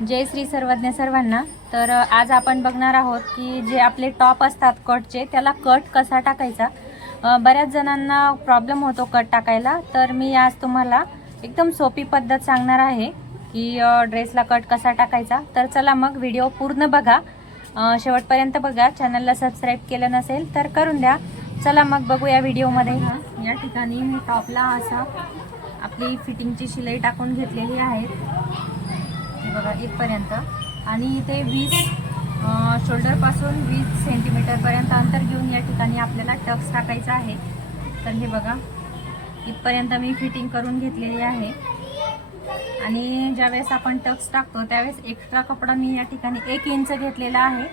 जय श्री सर्वज्ञ सर्वांना. तर आज आपण बघणार आहोत की जे आपले टॉप असतात कटचे त्याला कट कसा टाकायचा? बऱ्याच जणांना प्रॉब्लेम होतो कट टाकायला. तर मी आज तुम्हाला एकदम सोपी पद्धत सांगणार आहे की ड्रेसला कट कसा टाकायचा. तर चला मग व्हिडिओ पूर्ण बघा. शेवटपर्यंत बघा. चॅनलला सबस्क्राईब केलं नसेल तर करून द्या. चला मग बघूया व्हिडिओमध्ये या ठिकाणी मी टॉपला असा आपली फिटिंगची शिलाई टाकून घेतलेली आहे. बघा इथपर्यंत. आणि इथे वीस शोल्डरपासून वीस सेंटीमीटरपर्यंत अंतर घेऊन या ठिकाणी आपल्याला टक्स टाकायचा आहे. तर हे बघा इथपर्यंत मी फिटिंग करून घेतलेली आहे. आणि ज्यावेळेस आपण टक्स टाकतो त्यावेळेस एक्स्ट्रा कपडा मी या ठिकाणी एक इंच घेतलेला आहे.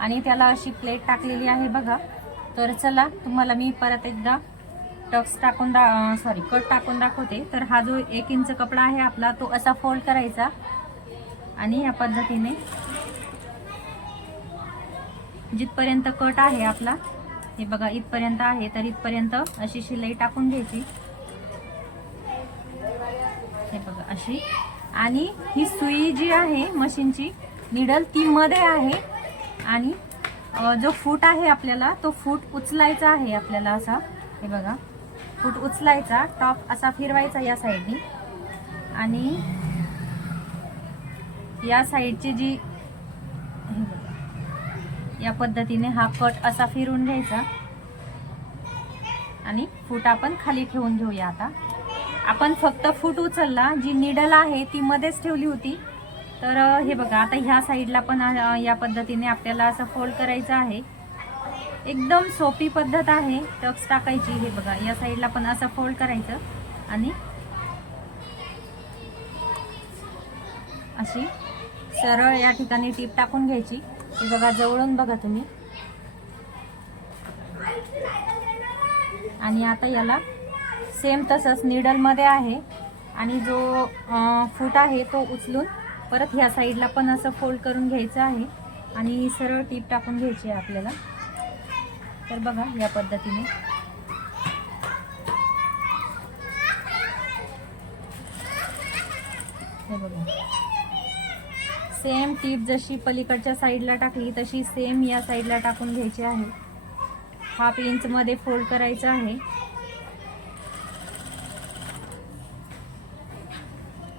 आणि त्याला अशी प्लेट टाकलेली आहे बघा. तर चला तुम्हाला मी परत एकदा टक्स टाकून दा सॉरी कट टाकून दाखवते. तर हा जो एक इंच कपडा आहे आपला तो असा फोल्ड करायचा. आणि या पद्धतीने जिथपर्यंत कट आहे आपला हे बघा इथपर्यंत आहे तर इथपर्यंत अशी शिलाई टाकून घ्यायची. हे बघा अशी. आणि ही सुई जी आहे मशीनची निडल ती मध्ये आहे. आणि जो फूट आहे आपल्याला तो फूट उचलायचा आहे आपल्याला असा. हे बघा फूट उचलायचा टॉप असा फिरवायचा या साईडनी. आणि या साईडची जी या पद्धतीने हा कट असा फिरून घ्यायचा. आणि फूट आपण खाली ठेवून घेऊया आता. आपण फक्त फूट उचलला जी निडल आहे ती मध्येच ठेवली होती. तर हे बघा आता ह्या साईडला पण या पद्धतीने आपल्याला असं फोल्ड करायचं आहे. एकदम सोपी पद्धत आहे टक्स टाकायची हे बघा या साईडला पण असं फोल्ड करायचं. आणि अशी सरळ या ठिकाणी टीप टाकून घ्यायची. हे बघा जवळून बघा तुम्ही. आणि आता याला सेम तसंच निडलमध्ये आहे. आणि जो फूट आहे तो उचलून परत ह्या साईडला पण असं फोल्ड करून घ्यायचं आहे. आणि सरळ टीप टाकून घ्यायची आहे आपल्याला. तर बघा या पद्धतीने. हे बघा. सेम टीप जशी पलीकडच्या साईडला टाकली तशी सेम या साईडला टाकून घ्यायची आहे. हाफ इंचमध्ये फोल्ड करायचं आहे.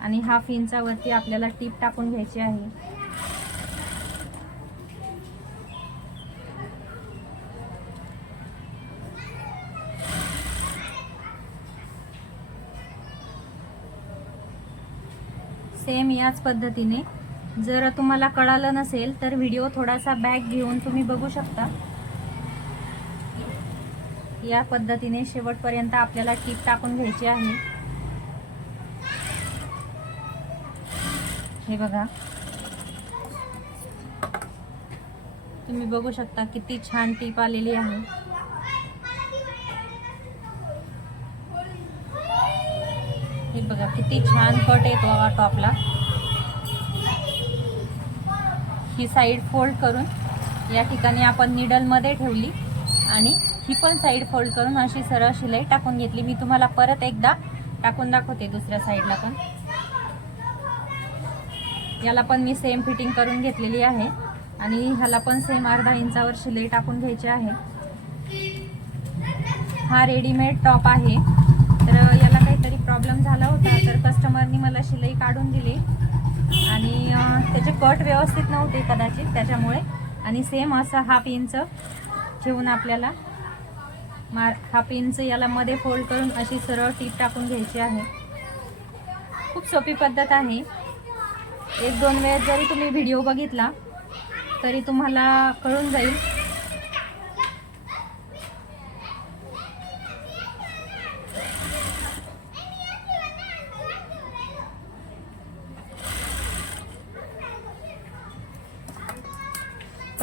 आणि हाफ इंचावरती आपल्याला टीप टाकून घ्यायची आहे. सेम याच पद्धतीने जर तुम्हाला कळालं नसेल तर व्हिडिओ थोडासा बॅक घेऊन तुम्ही बघू शकता. या पद्धतीने शेवटपर्यंत आपल्याला टीप टाकून घ्यायची आहे. हे बघा. तुम्ही बघू शकता किती छान टीप आलेली आहे. हे बघा किती छान कट येतो हा टॉपला. ही साईड फोल्ड करून या ठिकाणी आपण निडलमध्ये ठेवली आणि ही पण साईड फोल्ड करून अशी सरळ शिलाई टाकून घेतली. मी तुम्हाला परत एकदा टाकून दाखवते दुसऱ्या साईडला पण. याला पण मी सेम फिटिंग करून घेतलेली आहे आणि ह्याला पण सेम अर्धा इंचावर शिलाई टाकून घ्यायची आहे. हा रेडीमेड टॉप आहे. तर याला काहीतरी प्रॉब्लेम झाला होता तर कस्टमरनी मला शिलाई काढून दिली. आणि त्याचे कट व्यवस्थित नव्हते कदाचित त्याच्यामुळे. आणि सेम असं हाफ इंच ठेवून आपल्याला मा हाफ इंच याला मध्ये फोल्ड करून अशी सरळ टीप टाकून घ्यायची आहे. खूप सोपी पद्धत आहे. एक दोन वेळेस जरी तुम्ही व्हिडिओ बघितला तरी तुम्हाला कळून जाईल.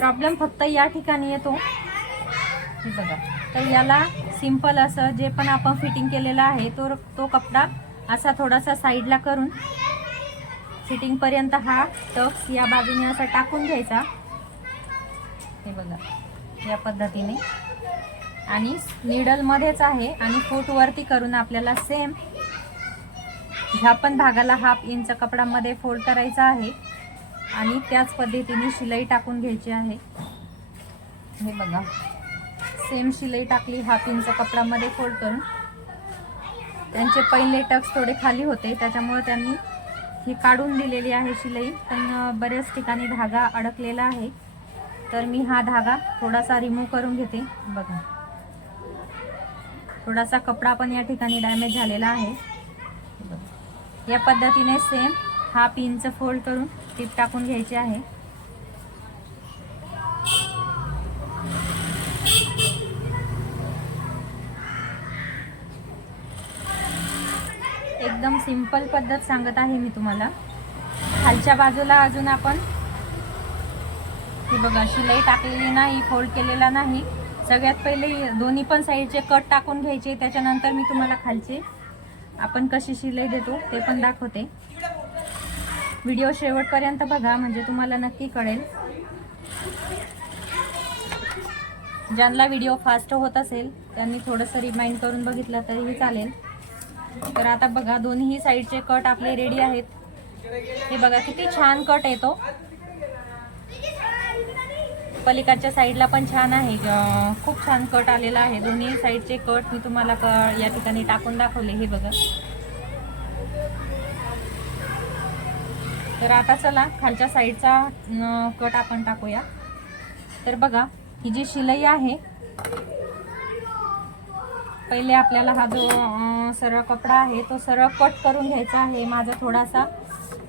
प्रॉब्लेम फक्त या ठिकाणी येतो. हे बघा. तर याला सिंपल असं जे पण आपण फिटिंग केलेलं आहे तो तो कपडा असा थोडासा साईडला करून फिटिंगपर्यंत हा टक्स या बाजूने असा टाकून घ्यायचा. हे बघा. या पद्धतीने. आणि निडलमध्येच आहे आणि फूटवरती करून आपल्याला सेम ह्या पण भागाला हाफ इंच कपडामध्ये फोल्ड करायचा आहे. आणि त्याच पद्धतीने शिलाई टाकून घ्यायची आहे. हे बघा. सेम शिलाई टाकली हाफ इंच कपडामध्ये फोल्ड करून. त्यांचे पहिले टक्स थोडे खाली होते त्याच्यामुळे त्यांनी ही काढून दिलेली आहे शिलाई. पण बऱ्याच ठिकाणी धागा अडकलेला आहे. तर मी हा धागा थोडासा रिमूव्ह करून घेते. बघा. थोडासा कपडा पण या ठिकाणी डॅमेज झालेला आहे. या पद्धतीने सेम हा पिनचं फोल्ड करून टीप टाकून घ्यायची आहे. एकदम सिंपल पद्धत सांगत आहे मी तुम्हाला. खालच्या बाजूला अजून आपण ही बघा शिलाई टाकलेली नाही फोल्ड केलेला नाही. सगळ्यात पहिले दोन्ही पण साईडचे कट टाकून घ्यायचे. त्याच्यानंतर मी तुम्हाला खालचे आपण कशी शिलाई देतो ते पण दाखवते. व्हिडिओ शेवटपर्यंत बघा म्हणजे तुम्हाला नक्की कळेल. ज्यांना व्हिडिओ फास्ट होत असेल त्यांनी थोडंसं रिमाइंड करून बघितलं तरीही चालेल. तर आता बघा दोन्ही साईडचे कट आपले रेडी आहेत. हे बघा किती छान कट येतो पलीकडच्या साईडला पण छान आहे. खूप छान कट आलेला आहे. दोन्ही साईडचे कट मी तुम्हाला क- या ठिकाणी टाकून दाखवले हे बघा. तर आता चला खालच्या साईडचा कट आपण टाकूया. तर बघा ही जी शिलाई आहे पहिले आपल्याला हा जो सरळ कपडा आहे तो सरळ कट करून घ्यायचा आहे. माझा थोडासा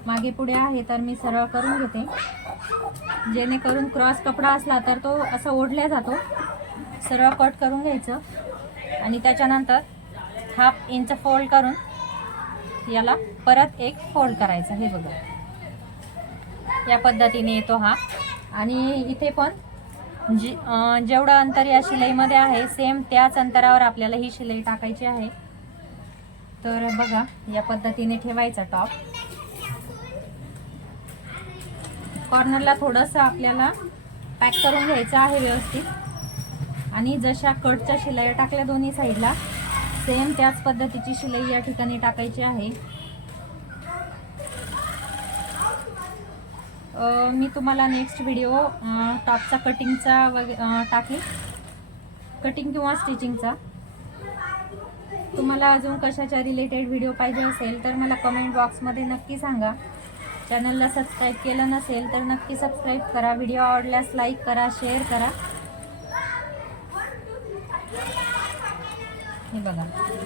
मागे पुढे आहे तर मी सरळ करून घेते. जेणेकरून क्रॉस कपडा असला तर तो असं ओढल्या जातो. सरळ कट करून घ्यायचं. आणि त्याच्यानंतर हाफ इंच फोल्ड करून याला परत एक फोल्ड करायचं हे बघा. या पद्धतीने येतो हा. आणि इथे पण जी जेवढं अंतर या शिलाईमध्ये आहे सेम त्याच अंतरावर आपल्याला ही शिलाई टाकायची आहे. तर बघा या पद्धतीने ठेवायचा टॉप कॉर्नरला थोडंसं आपल्याला पॅक करून घ्यायचं आहे व्यवस्थित. आणि जशा कटच्या शिलाई टाकल्या दोन्ही साईडला सेम त्याच पद्धतीची शिलाई या ठिकाणी टाकायची आहे. मी तुम्हाला नेक्स्ट व्हिडिओ टॉपचा कटिंगचा वग टाकेल. कटिंग किंवा स्टिचिंगचा तुम्हाला अजून कशाच्या रिलेटेड व्हिडिओ पाहिजे असेल तर मला कमेंट बॉक्समध्ये नक्की सांगा. चॅनलला सबस्क्राईब केलं नसेल तर नक्की सबस्क्राईब करा. व्हिडिओ आवडल्यास लाईक करा शेअर करा. हे बघा.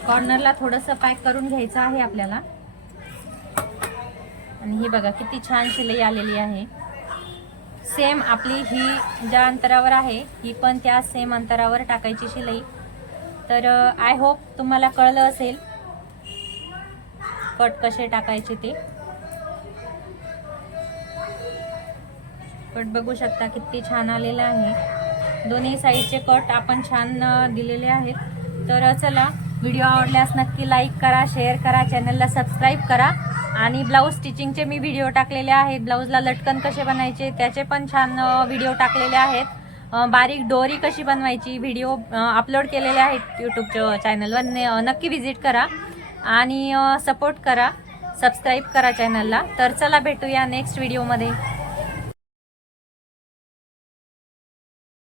कॉर्नरला थोडंसं पॅक करून घ्यायचं आहे आपल्याला. आणि ही बघा किती छान शिलाई आलेली आहे. सेम आपली ही ज्या अंतरावर आहे ही पण त्या सेम अंतरावर टाकायची शिलाई. तर uh, आय होप तुम्हाला कळलं असेल कट कसे टाकायचे ते. कट बघू शकता किती छान आलेला आहे. दोन्ही साईडचे कट आपण छान uh, दिलेले आहेत. तर चला व्हिडिओ आवडल्यास नक्की लाईक करा शेअर करा चॅनलला सबस्क्राईब करा. आणि ब्लाऊज स्टिचिंगचे मी व्हिडिओ टाकलेले आहेत. ब्लाऊजला लटकन कसे बनायचे त्याचे पण छान व्हिडिओ टाकलेले आहेत. बारीक डोरी कशी बनवायची व्हिडिओ अपलोड केलेले आहेत यूट्यूबच्या चॅनलवर न- नक्की व्हिजिट करा आणि सपोर्ट करा सबस्क्राईब करा चॅनलला तर चला भेटूया नेक्स्ट व्हिडिओमध्ये